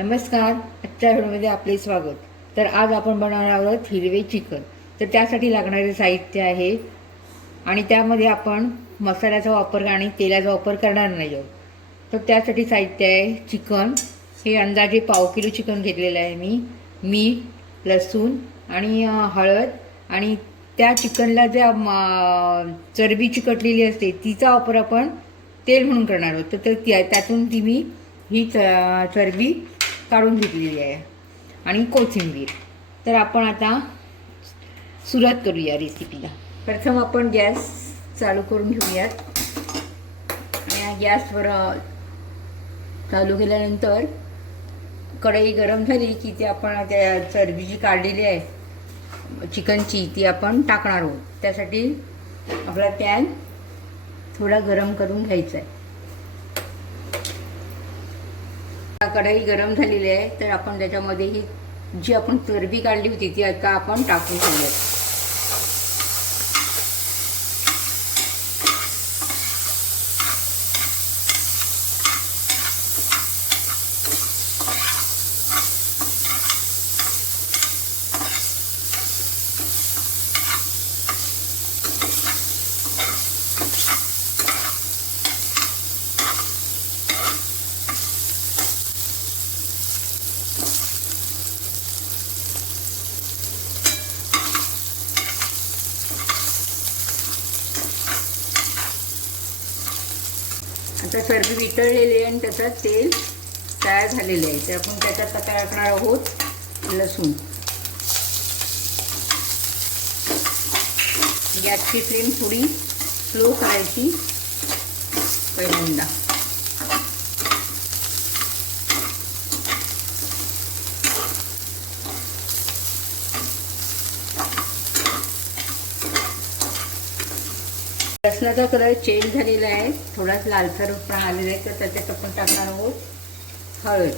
नमस्कार. आजच्या व्हिडिओमध्ये आपले स्वागत. तर आज आपण बनवणार आहोत हिरवे चिकन. तर त्यासाठी लागणारे साहित्य आहे आणि त्यामध्ये आपण मसाल्याचा वापर आणि तेलाचा वापर करणार नाही आहोत. तर त्यासाठी साहित्य आहे चिकन. हे अंदाजे पाव किलो चिकन घेतलेलं आहे मी. मीठ, लसूण आणि हळद आणि त्या चिकनला ज्या चरबी चिकटलेली असते तिचा वापर आपण तेल म्हणून करणार आहोत. तर त्यातून ती मी ही चरबी काढून घेतलेली आहे आणि कोथिंबीर. तर आपण आता सुरुवात करूया रेसिपीला. प्रथम आपण गॅस चालू करून घेऊयात आणि गॅसवर चालू केल्यानंतर कढई गरम झाली की ती आपण त्या चरबी जी काढलेली आहे चिकनची ती आपण टाकणार आहोत. त्यासाठी आपला पॅन थोडा गरम करून घ्यायचा आहे. कढई गरम झालेली आहे तर आपण त्याच्यामध्ये ही जी आपण चरबी काढली होती ती आता आपण टाकून घेऊया. आता चरबी वितळलेली आहे आणि त्याचं तेल तयार झालेलं आहे. तर आपण त्याच्यात तयार करणार आहोत लसूण. गॅसची फ्लेम थोडी स्लो करायची पहिल्यांदा. लसणाचा कलर चेंज झालेला आहे, थोडाच लालसर आलेला आहे. तर त्याच्यात आपण टाकणार आहोत हळद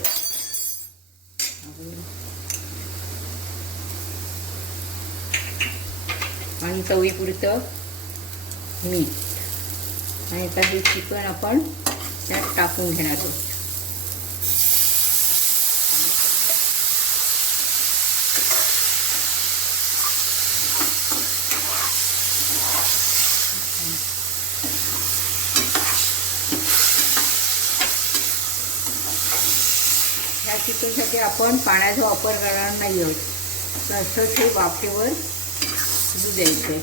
आणि चवीपुरतं मीठ. आणि आता हे चिकन आपण त्यात टाकून घेणार आहोत. ह्या चिकनसाठी आपण पाण्याचा वापर करणार नाही आहोत. तर असंच हे वाफेवर शिजू द्यायचं आहे.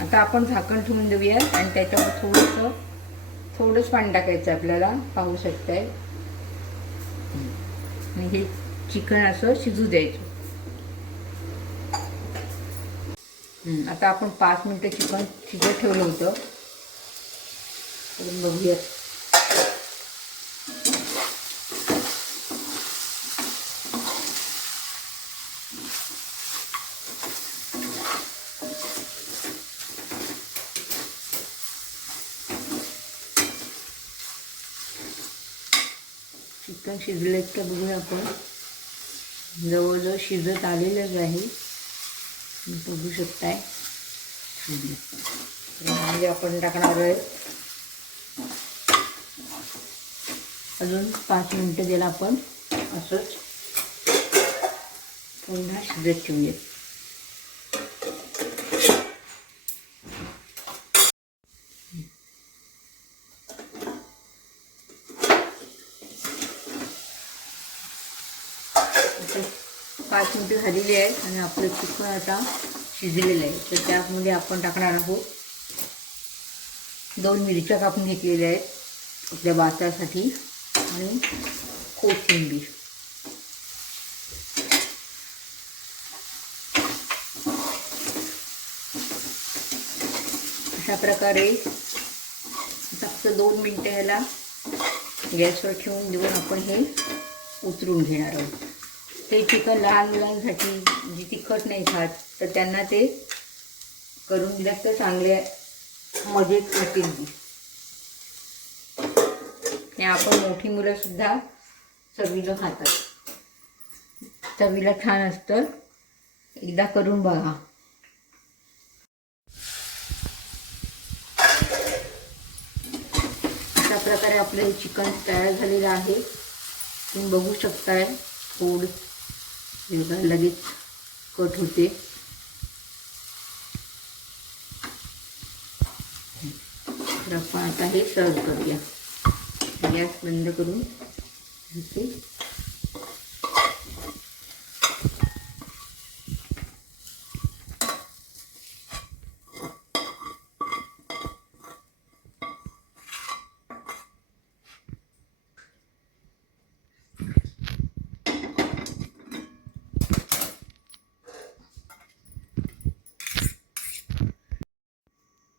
आता आपण झाकण ठेवून देऊया आणि त्याच्यावर थोडंच पाणी टाकायचं आपल्याला, पाहू शकताय. आणि हे चिकन असं शिजू द्यायचं. आता आपण 5 मिनिटं चिकन शिजत ठेवलं होतं. बघूया. चिकन शिजलं का बघूया आपण. जवळजवळ शिजत आलेलंच आहे, बघू शकताय. म्हणजे आपण टाकणार आहे अजून 5 मिनिटं त्याला आपण असंच पुन्हा शिजत ठेवूया. आता 5 मिनिटं झालेली आहेत आणि आपलं चिकन आता शिजलेलं आहे. तर त्यामध्ये आपण टाकणार आहोत 2 मिरच्या कापून घेतलेल्या आहेत आपल्या भातासाठी आणि कोथिंबीर. अशा प्रकारे फक्त 2 मिनिटं याला गॅसवर ठेवून देऊन आपण हे उतरून घेणार आहोत. हे चिकन लहान मुलांसाठी जी तिखट नाही खात तर त्यांना ते करून दिलं तर चांगले मजेत होतील. आणि आपण मोठी मुलंसुद्धा चवीला खातात, चवीला छान असतं. एकदा करून बघा. अशा प्रकारे आपलं हे चिकन तयार झालेलं आहे. तुम्ही बघू शकताय फोड लगेच कट होते. तर आपण आता हे सर्व करूया. गॅस बंद करून घेते.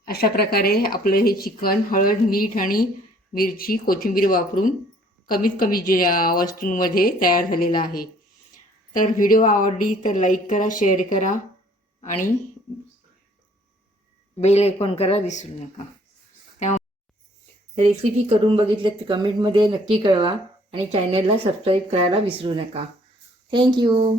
अशा प्रकारे आपलं हे चिकन हळद, मीठ आणि मिरची, कोथिंबीर वापरून कमीत कमी वस्तूंमध्ये तयार झालेलं आहे. तर व्हिडिओ आवडली तर लाईक करा, शेअर करा आणि बेल आयकॉन करा विसरू नका. त्या रेसिपी करून बघितलं तर कमेंटमध्ये नक्की कळवा आणि चॅनलला सबस्क्राईब करायला विसरू नका. थँक्यू.